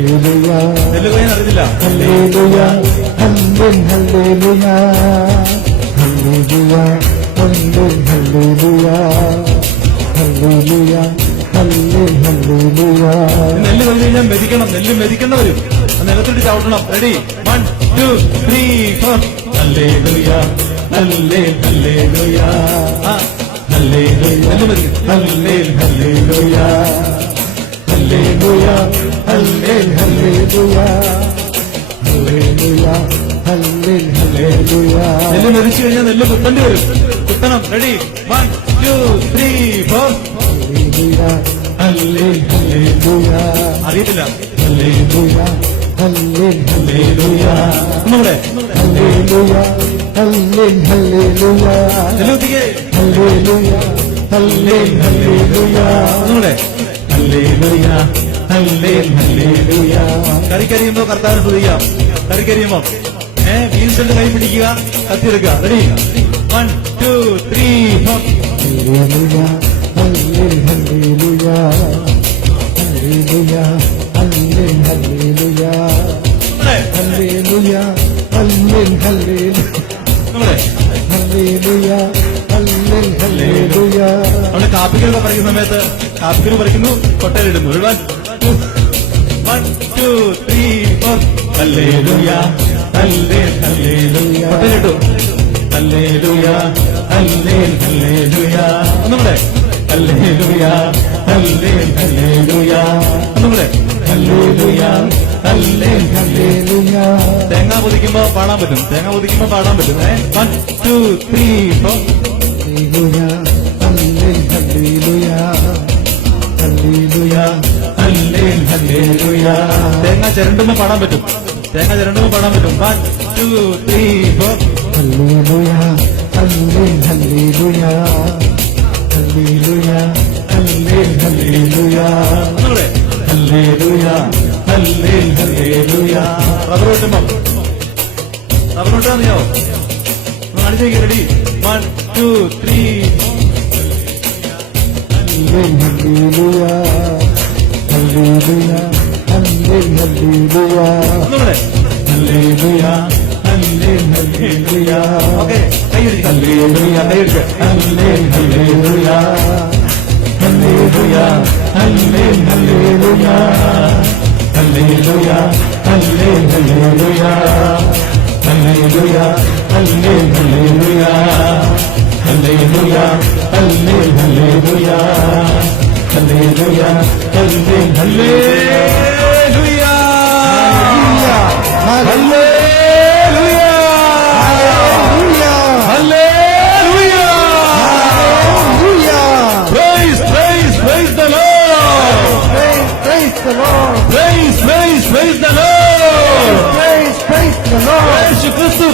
നെല്ല് കൊയ്യാൻ അറിയില്ല. Hallelujah hallelujah hallelujah hallelujah hallelujah hallelujah. നെല്ല് കൊയ്ത് കഴിഞ്ഞാൽ മെതിക്കണം. നെല്ല് മെതിക്കേണ്ടവരും നിലത്തിട്ട് ചവിട്ടണം. റെഡി 1 2 3 4. Hallelujah hallelujah hallelujah. നെല്ല് മെതിക്കും. Hallelujah hallelujah hallelujah hallelujah hallelujah. നെല്ല് മെതിച്ചു കഴിഞ്ഞാൽ നെല്ല് കുത്തേണ്ടി വരും. കുത്തണം. റെഡി 1 2 3 4. ഹല്ലേലൂയ അറിയത്തില്ല. ഹല്ലേലൂയ ഹല്ലേലൂയ ഒന്നുകൂടെ. ഹല്ലേലൂയ ഹല്ലേലൂയ നെല്ല് കുത്തിക്കേ. ഹല്ലേലൂയ ഹല്ലേലൂയ ഒന്നുകൂടെ. Hallelujah hallelujah. കരിക്കരിയുമ്പോ കർത്താവിനെ സ്തുതിക്കാം. കരിക്കരിയുമ്പോ വീൽസെന്റ് കൈ പിടിക്കുക. കത്തിയെടുക്കുക. Ready 1 2 3 4. Hallelujah hallelujah hallelujah hallelujah hallelujah hallelujah നമ്മളെ ഹല്ലേലൂയ ഹല്ലേലൂയ. നമ്മള് കാപ്പികളൊക്കെ പറിക്കുന്ന സമയത്ത് കാപ്പികൾ പറിക്കുന്നു, കൊട്ടയിലിടുന്നു. 1 2 3 4. Hallelujah hallelujah. കൊട്ടയിലിട്ടു. Hallelujah hallelujah. ഒന്നുകൂടെ. Hallelujah hallelujah. ഒന്നുകൂടെ. Hallelujah hallelujah. തേങ്ങ പൊതിക്കുമ്പോ പാടാൻ പറ്റും. തേങ്ങ പൊതിക്കുമ്പോ പാടാൻ പറ്റും. 1 2 3 4. Hallelujah hallelujah hallelujah hallelujah. തേങ്ങ ചിരണ്ടുമ്പോ പാടാൻ പറ്റും. തേങ്ങ ചിരണ്ടുമ്പോ പാടാൻ പറ്റും. 1 2 3 4. Hallelujah hallelujah hallelujah hallelujah. ഒന്നുകൂടെ. Hallelujah hallelujah. റബ്ബർ വെട്ടുമ്പോ റബ്ബർ വെട്ടാന്നിയോ? കാണിച്ചേക്ക്. Ready 1 2 3 hallelujah hallelujah hallelujah. ഒന്നുകൂടെ. Hallelujah hallelujah. ഓക്കെ. കൈയടിച്ച്. ഹല്ലേലൂയ. കൈയടിച്ച്. Hallelujah hallelujah hallelujah hallelujah hallelujah hallelujah hallelujah hallelujah hallelujah hallelujah hallelujah Praise the Lord. Praise the Lord. Praise the Lord. യേശു ക്രിസ്തു